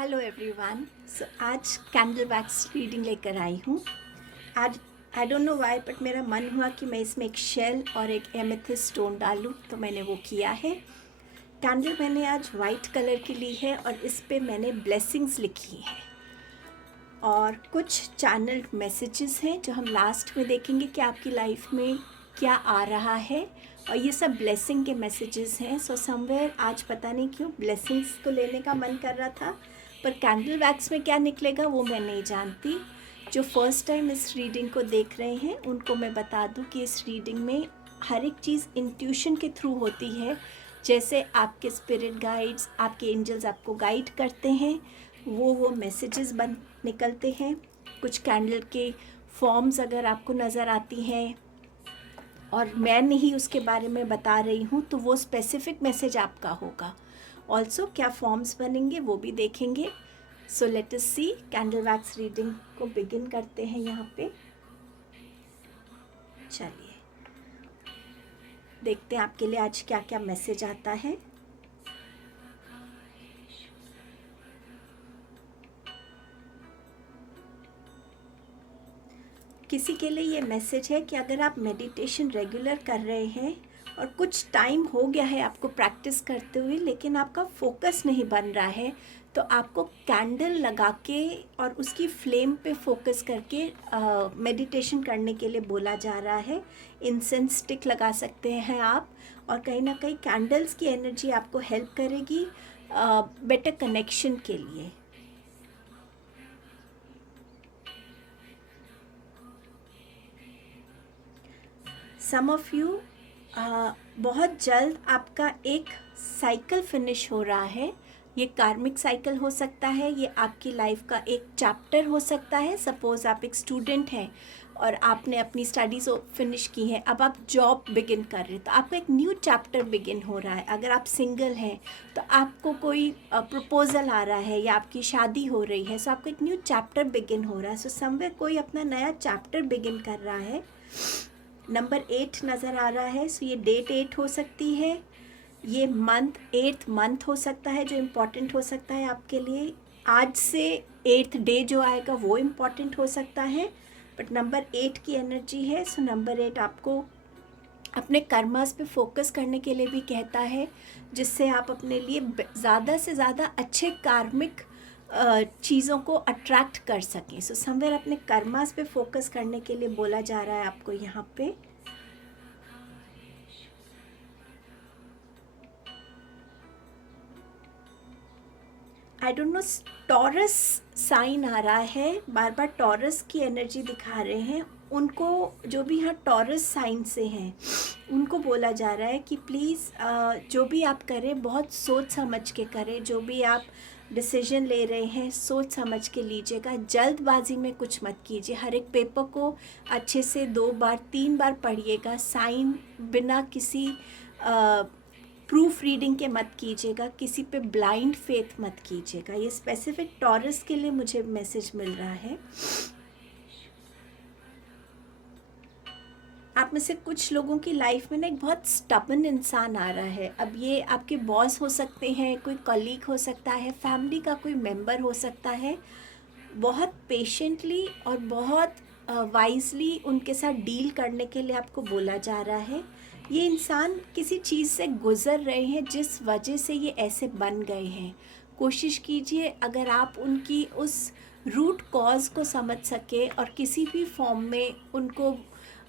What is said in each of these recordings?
Hello everyone. सो आज candle wax reading लेकर आई हूँ। आज आई डोंट नो व्हाई बट मेरा मन हुआ कि मैं इसमें एक शेल और एक एमेथिस्ट स्टोन डालूँ, तो मैंने वो किया है। कैंडल मैंने आज वाइट कलर की ली है और इस पे मैंने ब्लेसिंग्स लिखी हैं और कुछ चैनल्ड मैसेजेस हैं जो हम लास्ट में देखेंगे कि आपकी लाइफ में क्या आ रहा है, और ये सब ब्लेसिंग के मैसेजेस हैं। सो समवेयर आज पता नहीं क्यों ब्लेसिंग्स को लेने का मन कर रहा था, पर कैंडल वैक्स में क्या निकलेगा वो मैं नहीं जानती। जो फर्स्ट टाइम इस रीडिंग को देख रहे हैं उनको मैं बता दूं कि इस रीडिंग में हर एक चीज़ इंट्यूशन के थ्रू होती है। जैसे आपके स्पिरिट गाइड्स, आपके एंजल्स आपको गाइड करते हैं, वो मैसेजेस बन निकलते हैं। कुछ कैंडल के फॉर्म्स अगर आपको नज़र आती हैं और मैं नहीं उसके बारे में बता रही हूँ तो वो स्पेसिफिक मैसेज आपका होगा। ऑल्सो क्या फॉर्म्स बनेंगे वो भी देखेंगे। सो लेट अस सी, कैंडल वैक्स रीडिंग को बिगिन करते हैं। यहाँ पे चलिए देखते हैं आपके लिए आज क्या क्या मैसेज आता है। किसी के लिए ये मैसेज है कि अगर आप मेडिटेशन रेगुलर कर रहे हैं और कुछ टाइम हो गया है आपको प्रैक्टिस करते हुए, लेकिन आपका फोकस नहीं बन रहा है, तो आपको कैंडल लगा के और उसकी फ्लेम पे फोकस करके मेडिटेशन करने के लिए बोला जा रहा है। इंसेंस स्टिक लगा सकते हैं आप, और कहीं ना कहीं कैंडल्स की एनर्जी आपको हेल्प करेगी बेटर कनेक्शन के लिए। सम ऑफ यू बहुत जल्द आपका एक साइकिल फिनिश हो रहा है। ये कार्मिक साइकिल हो सकता है, ये आपकी लाइफ का एक चैप्टर हो सकता है। सपोज़ आप एक स्टूडेंट हैं और आपने अपनी स्टडीज़ फिनिश की हैं, अब आप जॉब बिगिन कर रहे हैं, तो आपका एक न्यू चैप्टर बिगिन हो रहा है। अगर आप सिंगल हैं तो आपको कोई प्रपोज़ल आ रहा है या आपकी शादी हो रही है, सो आपको एक न्यू चैप्टर बिगिन हो रहा है। सो समवेयर कोई अपना नया चैप्टर बिगिन कर रहा है। नंबर 8 नज़र आ रहा है, सो ये डेट 8 हो सकती है, ये मंथ 8th मंथ हो सकता है जो इम्पॉर्टेंट हो सकता है आपके लिए। आज से 8th डे जो आएगा वो इम्पॉर्टेंट हो सकता है, बट नंबर 8 की एनर्जी है। सो नंबर 8 आपको अपने कर्मस पे फोकस करने के लिए भी कहता है, जिससे आप अपने लिए ज़्यादा से ज़्यादा अच्छे कार्मिक चीज़ों को अट्रैक्ट कर सकें। सो समवेयर अपने कर्मास पे फोकस करने के लिए बोला जा रहा है आपको यहाँ पे। I don't know, Taurus sign आ रहा है, बार बार टॉरस की एनर्जी दिखा रहे हैं। उनको जो भी यहाँ टॉरस साइन से हैं उनको बोला जा रहा है कि प्लीज़ जो भी आप करें बहुत सोच समझ के करें। जो भी आप डिसीजन ले रहे हैं सोच समझ के लीजिएगा, जल्दबाजी में कुछ मत कीजिए। हर एक पेपर को अच्छे से 2 बार 3 बार पढ़िएगा। साइन बिना किसी प्रूफ रीडिंग के मत कीजिएगा, किसी पे ब्लाइंड फेथ मत कीजिएगा। ये स्पेसिफिक टॉरस के लिए मुझे मैसेज मिल रहा है। आप में से कुछ लोगों की लाइफ में ना एक बहुत स्टबन इंसान आ रहा है। अब ये आपके बॉस हो सकते हैं, कोई कलीग हो सकता है, फैमिली का कोई मेंबर हो सकता है। बहुत पेशेंटली और बहुत वाइजली उनके साथ डील करने के लिए आपको बोला जा रहा है। ये इंसान किसी चीज़ से गुज़र रहे हैं जिस वजह से ये ऐसे बन गए हैं। कोशिश कीजिए अगर आप उनकी उस रूट कॉज को समझ सके और किसी भी फॉर्म में उनको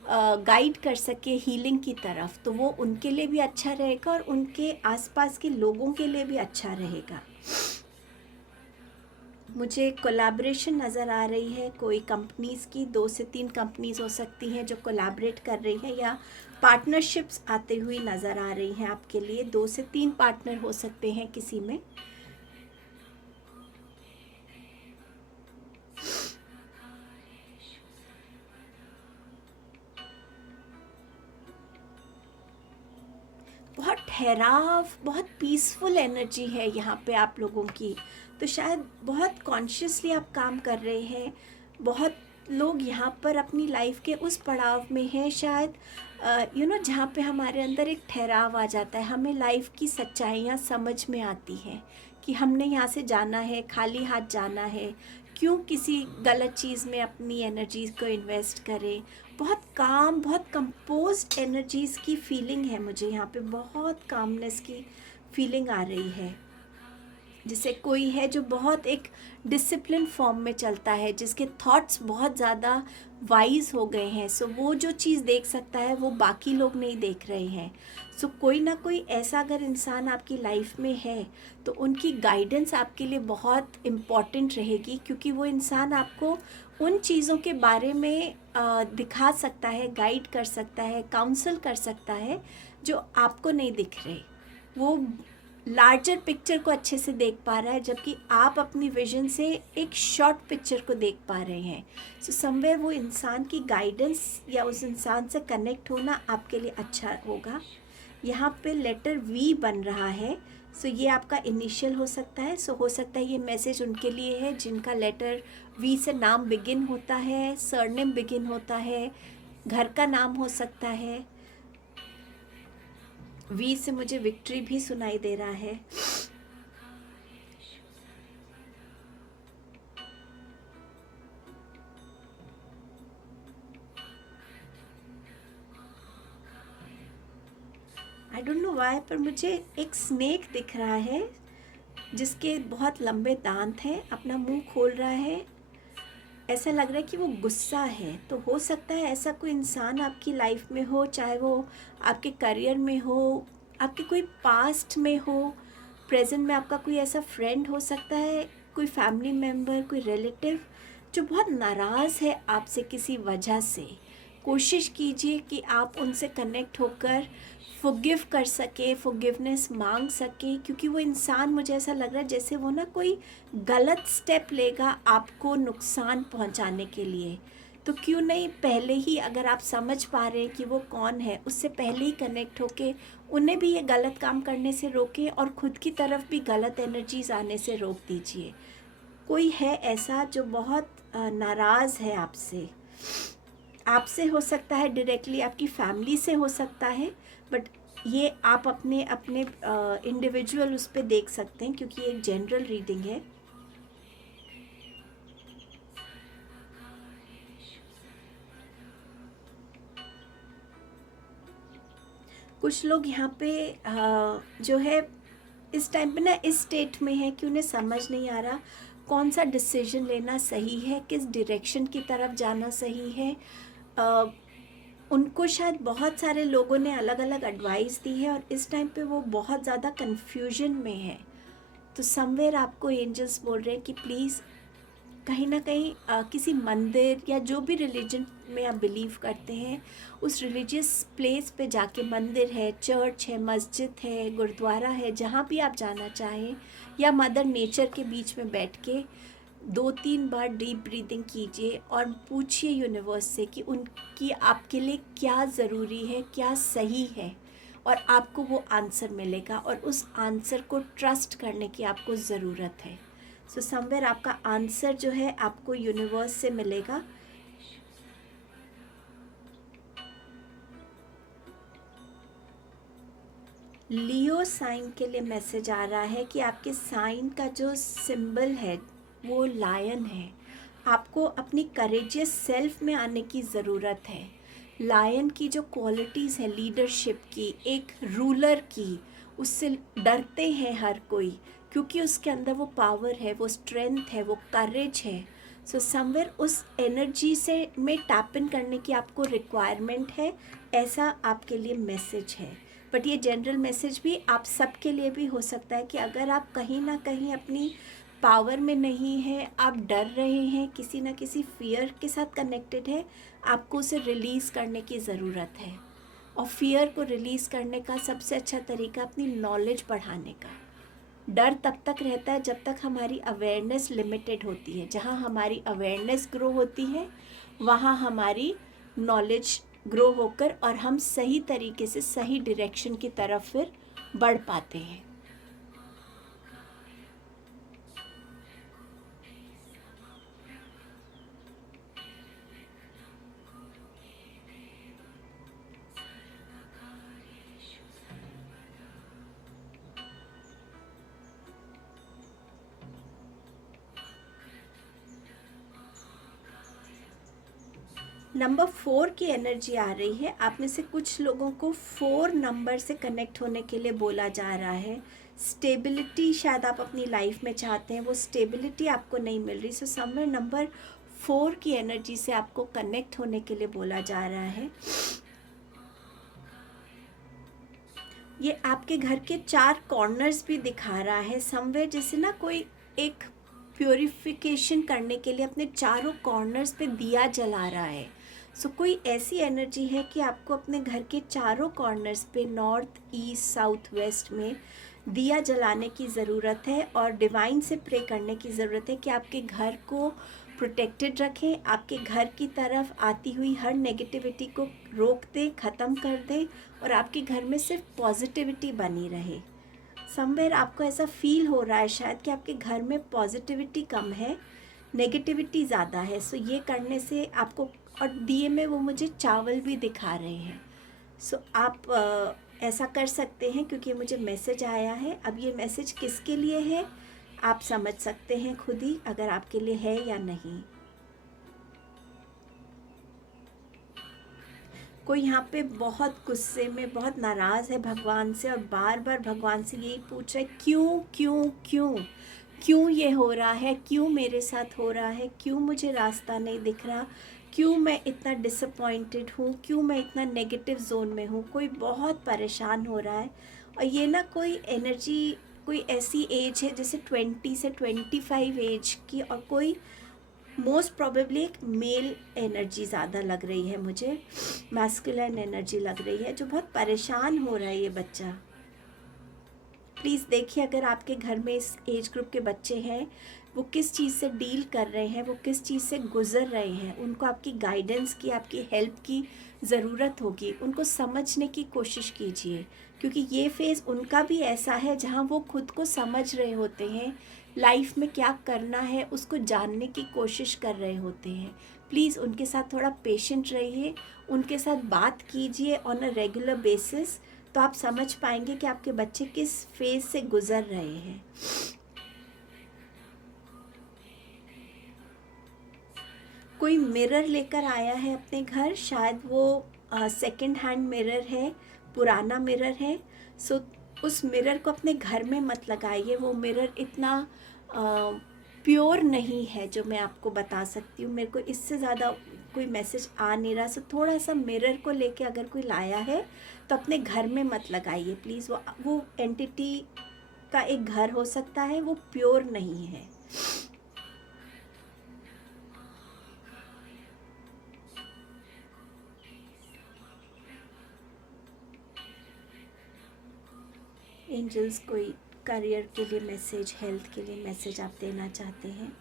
गाइड कर सके हीलिंग की तरफ, तो वो उनके लिए भी अच्छा रहेगा और उनके आसपास के लोगों के लिए भी अच्छा रहेगा। मुझे कोलैबोरेशन नज़र आ रही है, कोई कंपनीज़ की 2 से 3 कंपनीज़ हो सकती हैं जो कोलैबोरेट कर रही हैं, या पार्टनरशिप्स आते हुई नज़र आ रही हैं आपके लिए। 2 से 3 पार्टनर हो सकते हैं किसी में। बहुत ठहराव, बहुत पीसफुल एनर्जी है यहाँ पे आप लोगों की। तो शायद बहुत कॉन्शियसली आप काम कर रहे हैं। बहुत लोग यहाँ पर अपनी लाइफ के उस पड़ाव में हैं शायद जहाँ पे हमारे अंदर एक ठहराव आ जाता है, हमें लाइफ की सच्चाइयाँ समझ में आती हैं कि हमने यहाँ से जाना है, खाली हाथ जाना है, क्यों किसी गलत चीज़ में अपनी एनर्जीज़ को इन्वेस्ट करें। बहुत काम, बहुत कंपोज्ड एनर्जीज़ की फीलिंग है मुझे यहाँ पे, बहुत कामनेस की फीलिंग आ रही है। जिसे कोई है जो बहुत एक डिसिप्लिन फॉर्म में चलता है, जिसके थॉट्स बहुत ज़्यादा वाइज हो गए हैं, सो वो जो चीज़ देख सकता है वो बाकी लोग नहीं देख रहे हैं। सो कोई ना कोई ऐसा अगर इंसान आपकी लाइफ में है तो उनकी गाइडेंस आपके लिए बहुत इम्पॉर्टेंट रहेगी, क्योंकि वो इंसान आपको उन चीज़ों के बारे में दिखा सकता है, गाइड कर सकता है, काउंसल कर सकता है जो आपको नहीं दिख रहे। वो लार्जर पिक्चर को अच्छे से देख पा रहा है, जबकि आप अपनी विजन से एक शॉर्ट पिक्चर को देख पा रहे हैं। सो समवेयर वो इंसान की गाइडेंस या उस इंसान से कनेक्ट होना आपके लिए अच्छा होगा। यहाँ पे लेटर वी बन रहा है, सो ये आपका इनिशियल हो सकता है। सो हो सकता है ये मैसेज उनके लिए है जिनका लेटर वी से नाम बिगिन होता है, सरनेम बिगिन होता है, घर का नाम हो सकता है। वी से मुझे विक्ट्री भी सुनाई दे रहा है। आई डोंट नो वाई, पर मुझे एक स्नेक दिख रहा है जिसके बहुत लंबे दांत हैं, अपना मुंह खोल रहा है। ऐसा लग रहा है कि वो गुस्सा है। तो हो सकता है ऐसा कोई इंसान आपकी लाइफ में हो, चाहे वो आपके करियर में हो, आपके कोई पास्ट में हो, प्रेजेंट में आपका कोई ऐसा फ्रेंड हो सकता है, कोई फैमिली मेम्बर, कोई रिलेटिव जो बहुत नाराज़ है आपसे किसी वजह से। कोशिश कीजिए कि आप उनसे कनेक्ट होकर फॉरगिव कर सके, फॉरगिवनेस मांग सके, क्योंकि वो इंसान, मुझे ऐसा लग रहा है जैसे वो ना कोई गलत स्टेप लेगा आपको नुकसान पहुंचाने के लिए। तो क्यों नहीं पहले ही, अगर आप समझ पा रहे हैं कि वो कौन है, उससे पहले ही कनेक्ट होके उन्हें भी ये गलत काम करने से रोकें और ख़ुद की तरफ भी गलत एनर्जीज आने से रोक दीजिए। कोई है ऐसा जो बहुत नाराज़ है आपसे, आपसे हो सकता है डायरेक्टली, आपकी फैमिली से हो सकता है, बट ये आप अपने अपने इंडिविजुअल उस पर देख सकते हैं, क्योंकि ये एक जनरल रीडिंग है। कुछ लोग यहाँ पे जो है इस टाइम पे ना इस स्टेट में है कि उन्हें समझ नहीं आ रहा कौन सा डिसीजन लेना सही है, किस डायरेक्शन की तरफ जाना सही है। उनको शायद बहुत सारे लोगों ने अलग अलग एडवाइस दी है और इस टाइम पे वो बहुत ज़्यादा कन्फ्यूजन में है। तो समवेयर आपको एंजल्स बोल रहे हैं कि प्लीज़ कहीं ना कहीं किसी मंदिर या जो भी रिलीजन में आप बिलीव करते हैं, उस रिलीजियस प्लेस पे जाके, मंदिर है, चर्च है, मस्जिद है, गुरुद्वारा है, जहाँ भी आप जाना चाहें, या मदर नेचर के बीच में बैठ के 2-3 बार डीप ब्रीदिंग कीजिए और पूछिए यूनिवर्स से कि उनकी आपके लिए क्या ज़रूरी है, क्या सही है, और आपको वो आंसर मिलेगा और उस आंसर को ट्रस्ट करने की आपको ज़रूरत है। सो समवेयर आपका आंसर जो है आपको यूनिवर्स से मिलेगा। लियो साइन के लिए मैसेज आ रहा है कि आपके साइन का जो सिंबल है वो लायन है। आपको अपनी करेजियस सेल्फ में आने की ज़रूरत है। लायन की जो क्वालिटीज़ हैं, लीडरशिप की, एक रूलर की, उससे डरते हैं हर कोई, क्योंकि उसके अंदर वो पावर है, वो स्ट्रेंथ है, वो करेज है। सो समवेयर उस एनर्जी से में टैप इन करने की आपको रिक्वायरमेंट है, ऐसा आपके लिए मैसेज है। बट ये जनरल मैसेज भी आप सबके लिए भी हो सकता है कि अगर आप कहीं ना कहीं अपनी पावर में नहीं है, आप डर रहे हैं, किसी ना किसी फियर के साथ कनेक्टेड है, आपको उसे रिलीज़ करने की ज़रूरत है। और फियर को रिलीज़ करने का सबसे अच्छा तरीका अपनी नॉलेज बढ़ाने का। डर तब तक रहता है जब तक हमारी अवेयरनेस लिमिटेड होती है। जहाँ हमारी अवेयरनेस ग्रो होती है वहाँ हमारी नॉलेज ग्रो होकर और हम सही तरीके से सही डायरेक्शन की तरफ फिर बढ़ पाते हैं। नंबर 4 की एनर्जी आ रही है। आप में से कुछ लोगों को 4 नंबर से कनेक्ट होने के लिए बोला जा रहा है। स्टेबिलिटी शायद आप अपनी लाइफ में चाहते हैं, वो स्टेबिलिटी आपको नहीं मिल रही। सो समवेयर नंबर 4 की एनर्जी से आपको कनेक्ट होने के लिए बोला जा रहा है। ये आपके घर के 4 कॉर्नर्स भी दिखा रहा है समवेयर, जैसे ना कोई एक प्योरिफिकेशन करने के लिए अपने चारों कॉर्नर्स पे दिया जला रहा है। सो कोई ऐसी एनर्जी है कि आपको अपने घर के चारों कॉर्नर्स पे नॉर्थ, ईस्ट, साउथ, वेस्ट में दिया जलाने की ज़रूरत है और डिवाइन से प्रे करने की ज़रूरत है कि आपके घर को प्रोटेक्टेड रखें, आपके घर की तरफ आती हुई हर नेगेटिविटी को रोक दे, ख़त्म कर दे और आपके घर में सिर्फ पॉजिटिविटी बनी रहे। समवेयर आपको ऐसा फील हो रहा है शायद कि आपके घर में पॉजिटिविटी कम है, नेगेटिविटी ज़्यादा है। सो ये करने से आपको, और दिए में वो मुझे चावल भी दिखा रहे हैं। सो आप ऐसा कर सकते हैं क्योंकि मुझे मैसेज आया है। अब ये मैसेज किसके लिए है आप समझ सकते हैं खुद ही, अगर आपके लिए है या नहीं। कोई यहाँ पे बहुत गुस्से में, बहुत नाराज़ है भगवान से और बार बार भगवान से यही पूछ रहा है, क्यों क्यों क्यों क्यों ये हो रहा है, क्यों मेरे साथ हो रहा है, क्यों मुझे रास्ता नहीं दिख रहा, क्यों मैं इतना डिसअपॉइंटेड हूँ, क्यों मैं इतना नेगेटिव जोन में हूँ। कोई बहुत परेशान हो रहा है और ये ना कोई एनर्जी, कोई ऐसी एज है जैसे 20 से 25 एज की, और कोई मोस्ट प्रोबेबली एक मेल एनर्जी ज़्यादा लग रही है मुझे, मैस्कुलिन एनर्जी लग रही है, जो बहुत परेशान हो रहा है ये बच्चा। प्लीज़ देखिए अगर आपके घर में इस एज ग्रुप के बच्चे हैं, वो किस चीज़ से डील कर रहे हैं, वो किस चीज़ से गुज़र रहे हैं, उनको आपकी गाइडेंस की, आपकी हेल्प की ज़रूरत होगी। उनको समझने की कोशिश कीजिए क्योंकि ये फेज़ उनका भी ऐसा है जहाँ वो खुद को समझ रहे होते हैं, लाइफ में क्या करना है उसको जानने की कोशिश कर रहे होते हैं। प्लीज़ उनके साथ थोड़ा पेशेंट रहिए, उनके साथ बात कीजिए ऑन अ रेगुलर बेसिस, तो आप समझ पाएंगे कि आपके बच्चे किस फेज़ से गुज़र रहे हैं। कोई मिरर लेकर आया है अपने घर, शायद वो सेकंड हैंड मिरर है, पुराना मिरर है। सो उस मिरर को अपने घर में मत लगाइए, वो मिरर इतना प्योर नहीं है जो मैं आपको बता सकती हूँ। मेरे को इससे ज़्यादा कोई मैसेज आ नहीं रहा। सो थोड़ा सा मिरर को लेके अगर कोई लाया है तो अपने घर में मत लगाइए प्लीज़। वो एंटिटी का एक घर हो सकता है, वो प्योर नहीं है। एंजल्स कोई करियर के लिए मैसेज, हेल्थ के लिए मैसेज आप देना चाहते हैं।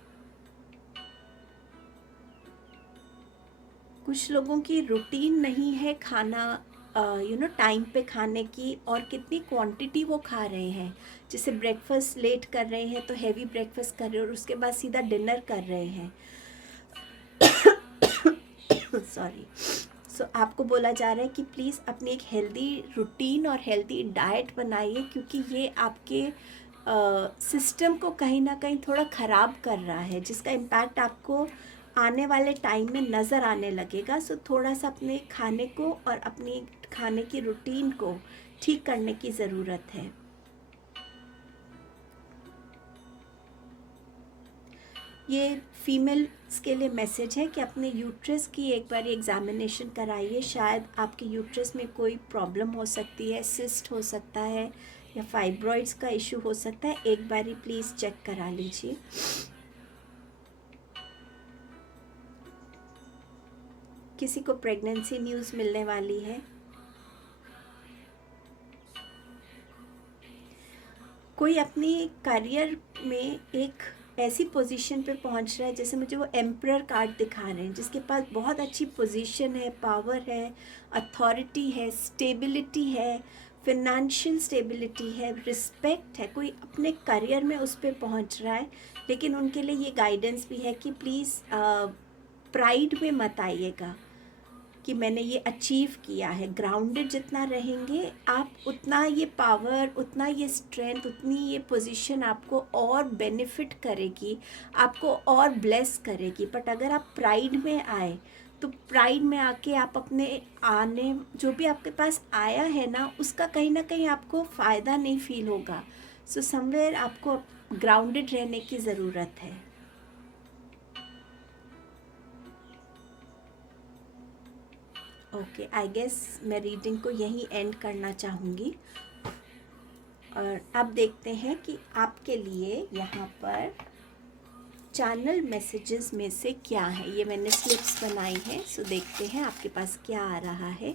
कुछ लोगों की रूटीन नहीं है खाना टाइम पे खाने की, और कितनी क्वांटिटी वो खा रहे हैं। जैसे ब्रेकफास्ट लेट कर रहे हैं तो हैवी ब्रेकफास्ट कर रहे हैं और उसके बाद सीधा डिनर कर रहे हैं। सॉरी। सो आपको बोला जा रहा है कि प्लीज़ अपनी एक हेल्दी रूटीन और हेल्दी डाइट बनाइए क्योंकि ये आपके सिस्टम को कहीं ना कहीं थोड़ा ख़राब कर रहा है, जिसका इम्पैक्ट आपको आने वाले टाइम में नज़र आने लगेगा। सो थोड़ा सा अपने खाने को और अपनी खाने की रूटीन को ठीक करने की ज़रूरत है। ये फीमेल्स के लिए मैसेज है कि अपने यूट्रस की एक बार एग्जामिनेशन कराइए। शायद आपके यूट्रस में कोई प्रॉब्लम हो सकती है, सिस्ट हो सकता है या फाइब्रॉइड्स का इशू हो सकता है। एक बारी प्लीज़ चेक करा लीजिए। किसी को प्रेगनेंसी न्यूज़ मिलने वाली है। कोई अपनी करियर में एक ऐसी पोजीशन पे पहुंच रहा है, जैसे मुझे वो एम्परर कार्ड दिखा रहे हैं, जिसके पास बहुत अच्छी पोजीशन है, पावर है, अथॉरिटी है, स्टेबिलिटी है, फिनेंशियल स्टेबिलिटी है, रिस्पेक्ट है। कोई अपने करियर में उस पर पहुंच रहा है, लेकिन उनके लिए ये गाइडेंस भी है कि प्लीज़ प्राइड में मत आइएगा कि मैंने ये अचीव किया है। ग्राउंडेड जितना रहेंगे आप, उतना ये पावर, उतना ये स्ट्रेंथ, उतनी ये पोजीशन आपको और बेनिफिट करेगी, आपको और ब्लेस करेगी। बट अगर आप प्राइड में आए तो प्राइड में आके आप अपने आने जो भी आपके पास आया है ना, उसका कहीं ना कहीं आपको फ़ायदा नहीं फील होगा. सो समवेयर आपको ग्राउंडेड रहने की ज़रूरत है. ओके, आई गेस मैं रीडिंग को यहीं एंड करना चाहूँगी. और अब देखते हैं कि आपके लिए यहाँ पर चैनल मैसेजेस में से क्या है. ये मैंने स्लिप्स बनाई है, सो देखते हैं आपके पास क्या आ रहा है.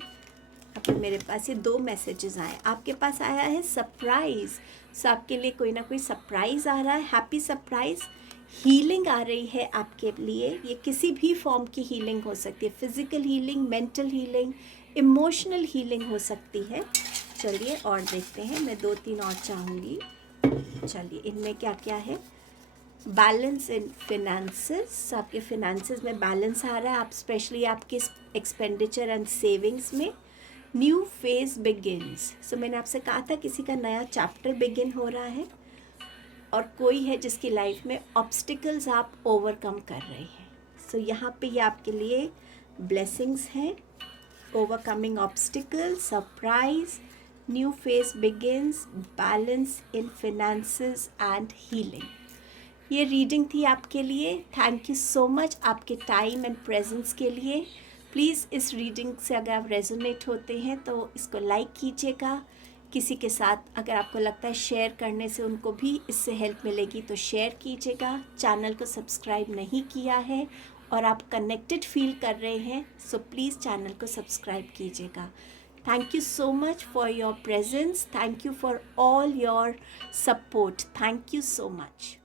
अभी मेरे पास ये 2 मैसेजेस आए. आपके पास आया है सरप्राइज़. सो आपके लिए कोई ना कोई सरप्राइज़ आ रहा है. Happy surprise. हीलिंग आ रही है आपके लिए. ये किसी भी फॉर्म की हीलिंग हो सकती है. Physical healing, mental healing, emotional healing हो सकती है. चलिए और देखते हैं. मैं 2-3 और चाहूँगी. चलिए, इनमें क्या क्या है. Balance in finances. आपके फिनेंसेस में बैलेंस आ रहा है. आप स्पेशली आपके एक्सपेंडिचर एंड सेविंग्स में. New phase begins. सो मैंने आपसे कहा था किसी का नया चैप्टर बिगिन हो रहा है. और कोई है जिसकी लाइफ में ऑब्स्टिकल्स आप ओवरकम कर रहे हैं. सो यहाँ पे ये आपके लिए ब्लेसिंग्स हैं. Overcoming obstacles, surprise, new phase begins, balance in finances and healing. ये रीडिंग थी आपके लिए. थैंक यू सो मच आपके टाइम एंड प्रेजेंस के लिए. प्लीज़ इस रीडिंग से अगर आप रेजोनेट होते हैं तो इसको लाइक कीजिएगा. किसी के साथ अगर आपको लगता है शेयर करने से उनको भी इससे हेल्प मिलेगी तो शेयर कीजिएगा. चैनल को सब्सक्राइब नहीं किया है और आप कनेक्टेड फील कर रहे हैं, सो प्लीज़ चैनल को सब्सक्राइब कीजिएगा. Thank you so much for your presence. Thank you for all your support. Thank you so much.